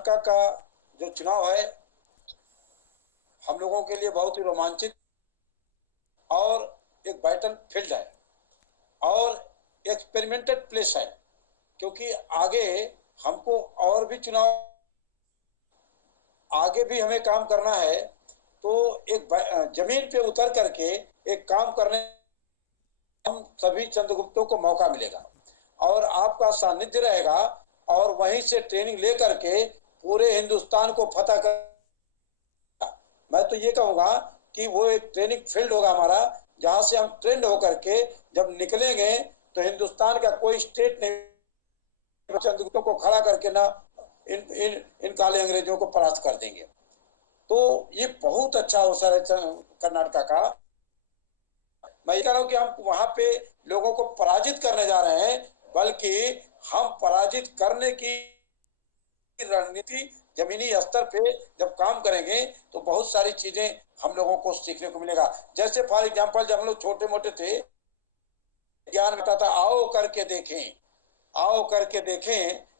कर्नाटक का जो चुनाव है हम लोगों के लिए बहुत ही रोमांचित और एक वाइटल फील्ड है और एक्सपेरिमेंटेड प्लेस है, क्योंकि आगे हमको और भी चुनाव आगे भी हमें काम करना है। तो एक जमीन पे उतर करके एक काम करने हम सभी चंद्रगुप्तों को मौका मिलेगा और आपका सानिध्य रहेगा और वहीं से ट्रेनिंग लेकर के पूरे हिंदुस्तान को फतह कर। मैं तो ये कहूंगा कि वो एक ट्रेनिंग फील्ड होगा हमारा, जहां से हम ट्रेंड होकर के जब निकलेंगे तो हिंदुस्तान का कोई स्टेट नहीं चंद्रगुप्तों को खड़ा करके ना इन इन इन काले अंग्रेजों को परास्त कर देंगे। तो ये बहुत अच्छा अवसर है कर्नाटक का। मैं ये कह रहा हूँ कि हम वहां पे लोगों को पराजित करने जा रहे हैं, बल्कि हम पराजित करने की रणनीति जमीनी स्तर पे जब काम करेंगे तो बहुत सारी चीजें हम लोगों को सीखने को मिलेगा। जैसे फॉर एग्जांपल जब हम लोग छोटे मोटे थे, ज्ञान मिलता था आओ करके देखें, आओ करके देखें।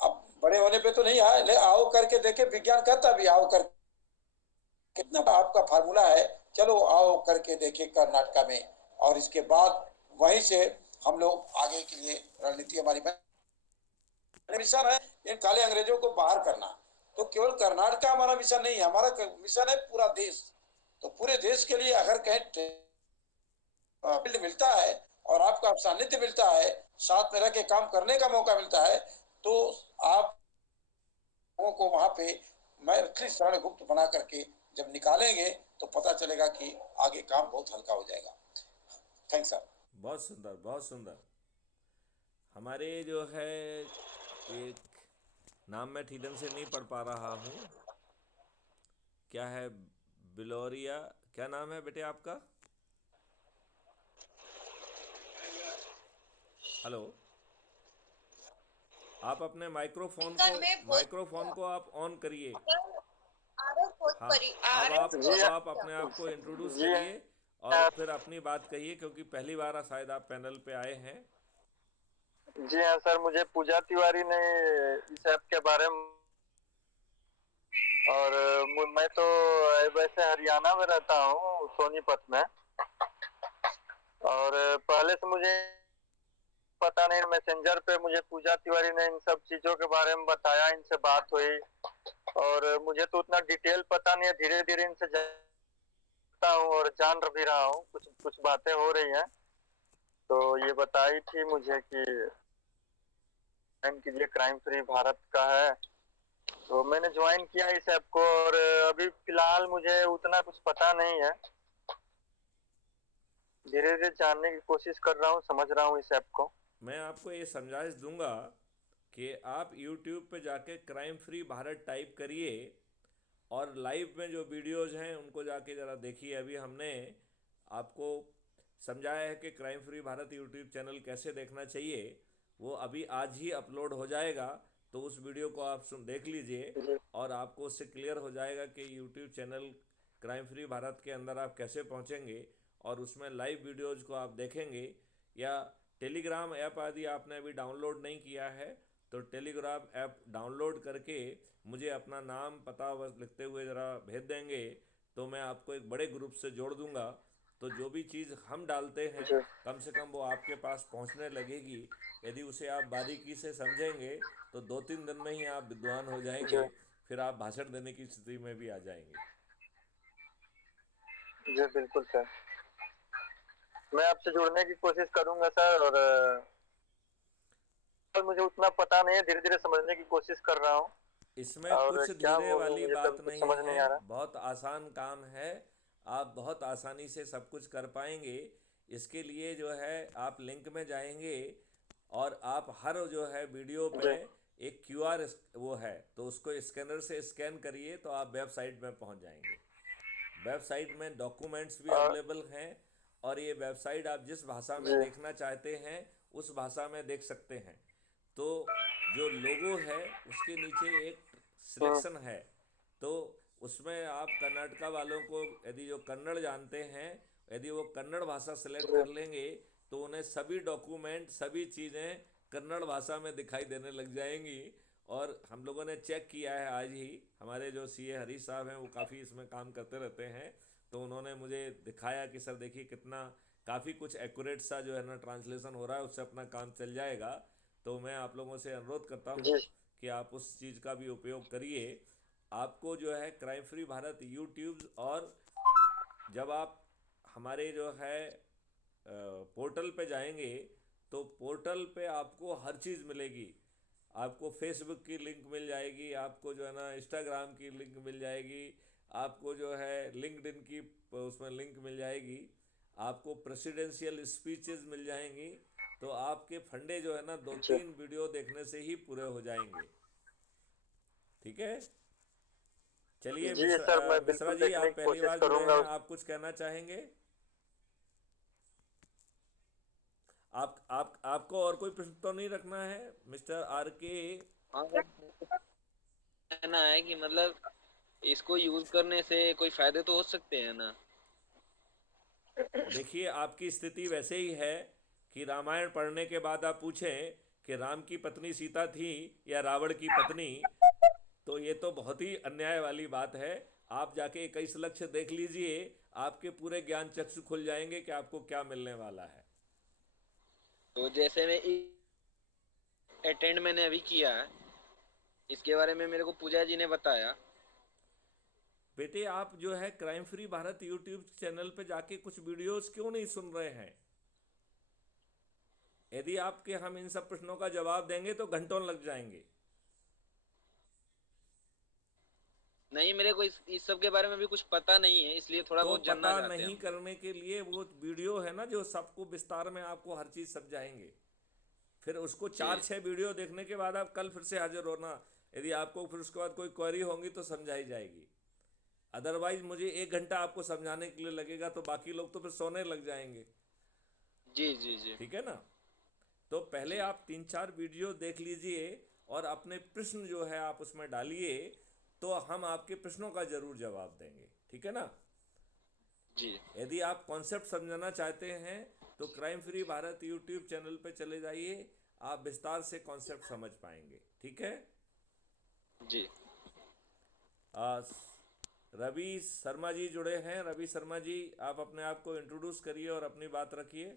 अब बड़े होने पे तो नहीं आए, ले आओ करके देखें, विज्ञान कहता भी आओ कर कितना आपका फार्मूला है, चलो आओ करके देखें कर्नाटक में। और इसके बाद वहीं से हम लोग आगे के लिए रणनीति हमारी मिशन है इन काले अंग्रेजों को बाहर करना। तो केवल कर्नाटक हमारा मिशन नहीं है, हमारा मिशन है पूरा देश। तो पूरे देश के लिए अगर कहीं फील्ड मिलता है और आपका सानिध्य मिलता है, साथ में रह के काम करने का मौका मिलता है, तो आप लोगों को वहां पे मैथिली शरण गुप्त बना करके जब निकालेंगे तो पता चलेगा कि आगे काम बहुत हल्का हो जाएगा। Thanks sir. बहुत सुंदर, बहुत सुंदर। हमारे जो है एक नाम मैं ठीक ढंग से नहीं पढ़ पा रहा हूँ, क्या है, बिलोरिया, क्या नाम है बेटे आपका? हेलो, आप अपने सर मैं माइक्रोफोन को आप ऑन करिए। हाँ, आरएफ अब आप अपने आप को इंट्रोड्यूस जी करिए और फिर अपनी बात कहिए, क्योंकि पहली बार शायद आप पैनल पे आए हैं। जी हाँ सर, मुझे पूजा तिवारी ने इस ऐप के बारे में और मैं तो वैसे हरियाणा में रहता हूँ, सोनीपत में। और पहले से मुझे पता नहीं, मैसेंजर पे मुझे पूजा तिवारी ने इन सब चीजों के बारे में बताया, इनसे बात हुई और मुझे तो उतना डिटेल पता नहीं है, धीरे धीरे इनसे जानता हूँ और जान भी रहा हूँ, कुछ कुछ बातें हो रही हैं। तो ये बताई थी मुझे कि ज्वाइन कीजिए, क्राइम फ्री भारत का है। तो मैंने ज्वाइन किया इस ऐप को और अभी फिलहाल मुझे उतना कुछ पता नहीं है, धीरे धीरे जानने की कोशिश कर रहा हूँ, समझ रहा हूँ इस ऐप को। मैं आपको ये समझाइश दूंगा कि आप YouTube पे जाके क्राइम फ्री भारत टाइप करिए और लाइव में जो वीडियोज़ हैं उनको जाके ज़रा देखिए। अभी हमने आपको समझाया है कि crime free Bharat YouTube channel कैसे देखना चाहिए, वो अभी आज ही अपलोड हो जाएगा। तो उस वीडियो को आप सुन देख लीजिए जी और आपको उससे क्लियर हो जाएगा कि YouTube channel crime free Bharat के अंदर आप कैसे पहुंचेंगे और उसमें लाइव वीडियोज़ को आप देखेंगे। या टेलीग्राम ऐप आदि आपने अभी डाउनलोड नहीं किया है तो टेलीग्राम ऐप डाउनलोड करके मुझे अपना नाम पता बस लिखते हुए ज़रा भेज देंगे, तो मैं आपको एक बड़े ग्रुप से जोड़ दूंगा। तो जो भी चीज़ हम डालते हैं जी कम से कम वो आपके पास पहुंचने लगेगी। यदि उसे आप बारीकी से समझेंगे तो 2-3 दिन में ही आप विद्वान हो जी जाएंगे, फिर आप भाषण देने की स्थिति में भी आ जाएंगे। जी बिल्कुल सर, मैं आपसे जुड़ने की कोशिश करूंगा सर। और मुझे उतना पता नहीं है, धीरे धीरे समझने की कोशिश कर रहा हूँ। इसमें और कुछ क्या धीरे बोलूँ, वाली मुझे तो बात कुछ नहीं समझ है, नहीं आ रहा। बहुत आसान काम है। आप बहुत आसानी से सब कुछ कर पाएंगे। इसके लिए जो है आप लिंक में जाएंगे और आप हर जो है वीडियो पे जी एक क्यूआर वो है, तो उसको स्कैनर से स्कैन करिए तो आप वेबसाइट में पहुंच जाएंगे। वेबसाइट में डॉक्यूमेंट्स भी और अवेलेबल हैं और ये वेबसाइट आप जिस भाषा में जी देखना चाहते हैं उस भाषा में देख सकते हैं। तो जो लोगो है उसके नीचे एक हम्म, सिलेक्शन है, तो उसमें आप कर्नाटका वालों को यदि जो कन्नड़ जानते हैं, यदि वो कन्नड़ भाषा सेलेक्ट जी कर लेंगे तो उन्हें सभी डॉक्यूमेंट सभी चीज़ें कन्नड़ भाषा में दिखाई देने लग जाएंगी और हम लोगों ने चेक किया है आज ही, हमारे जो सीए हरीश साहब हैं वो काफ़ी इसमें काम करते रहते हैं, तो उन्होंने मुझे दिखाया कि सर देखिए कितना काफ़ी कुछ एक्यूरेट सा जो है ना ट्रांसलेशन हो रहा है, उससे अपना काम चल जाएगा। तो मैं आप लोगों से अनुरोध करता हूँ जी कि आप उस चीज़ का भी उपयोग करिए। आपको जो है क्राइम फ्री भारत यूट्यूब, और जब आप हमारे जो है पोर्टल पे जाएंगे तो पोर्टल पे आपको हर चीज़ मिलेगी। आपको फेसबुक की लिंक मिल जाएगी, आपको जो है ना इंस्टाग्राम की लिंक मिल जाएगी, आपको जो है लिंक्डइन की उसमें लिंक मिल जाएगी, आपको प्रेसिडेंशियल स्पीचेस मिल जाएंगी। तो आपके फंडे जो है ना दो जी तीन वीडियो देखने से ही पूरे हो जाएंगे। ठीक है। चलिए जी सर, मैं मिश्रा बिल्कुल जी, देखने आप की पहली कोशिश बार जुड़े करूंगा हैं, उस। आप कुछ कहना चाहेंगे? आपको और कोई प्रश्न तो नहीं रखना है मिस्टर आर के? हाँ, कहना है कि मतलब इसको यूज करने से कोई फायदे तो हो सकते हैं ना? देखिए, आपकी स्थिति वैसे ही है कि रामायण पढ़ने के बाद आप पूछें कि राम की पत्नी सीता थी या रावण की पत्नी, तो ये तो बहुत ही अन्याय वाली बात है। आप जाके 21 लक्ष्य देख लीजिए, आपके पूरे ज्ञान चक्षु खुल जाएंगे कि आपको क्या मिलने वाला है। तो जैसे मैं अटेंड मैंने अभी किया है, इसके बारे में मेरे को पूजा जी ने बताया। बेटे, आप जो है crime free Bharat YouTube channel पे जाके कुछ वीडियोस क्यों नहीं सुन रहे हैं? यदि आपके हम इन सब प्रश्नों का जवाब देंगे तो घंटों लग जाएंगे। नहीं, मेरे को इस सब के बारे में भी कुछ पता नहीं है, इसलिए थोड़ा तो बहुत पता जानना चाहते हैं नहीं हम लोग। करने के लिए वो वीडियो है ना जो सबको विस्तार में आपको हर चीज़ समझाएंगे, फिर उसको जी 4-6 वीडियो देखने के बाद आप कल फिर से हाजिर होना। यदि आपको फिर उसके बाद कोई क्वेरी होंगी तो समझाई जाएगी। अदरवाइज मुझे 1 घंटा आपको समझाने के लिए लगेगा तो बाकी लोग तो फिर सोने लग जाएंगे। जी जी जी ठीक है ना? तो पहले जी आप 3-4 वीडियो देख लीजिए और अपने प्रश्न जो है आप उसमें डालिए, तो हम आपके प्रश्नों का जरूर जवाब देंगे। ठीक है ना? जी यदि आप कॉन्सेप्ट समझना चाहते हैं तो crime free Bharat YouTube channel पे चले जाइए, आप विस्तार से कॉन्सेप्ट समझ पाएंगे। ठीक है। जी। आ, रवि शर्मा जी जुड़े हैं। रवि शर्मा जी, आप अपने आप को इंट्रोड्यूस करिए और अपनी बात रखिए।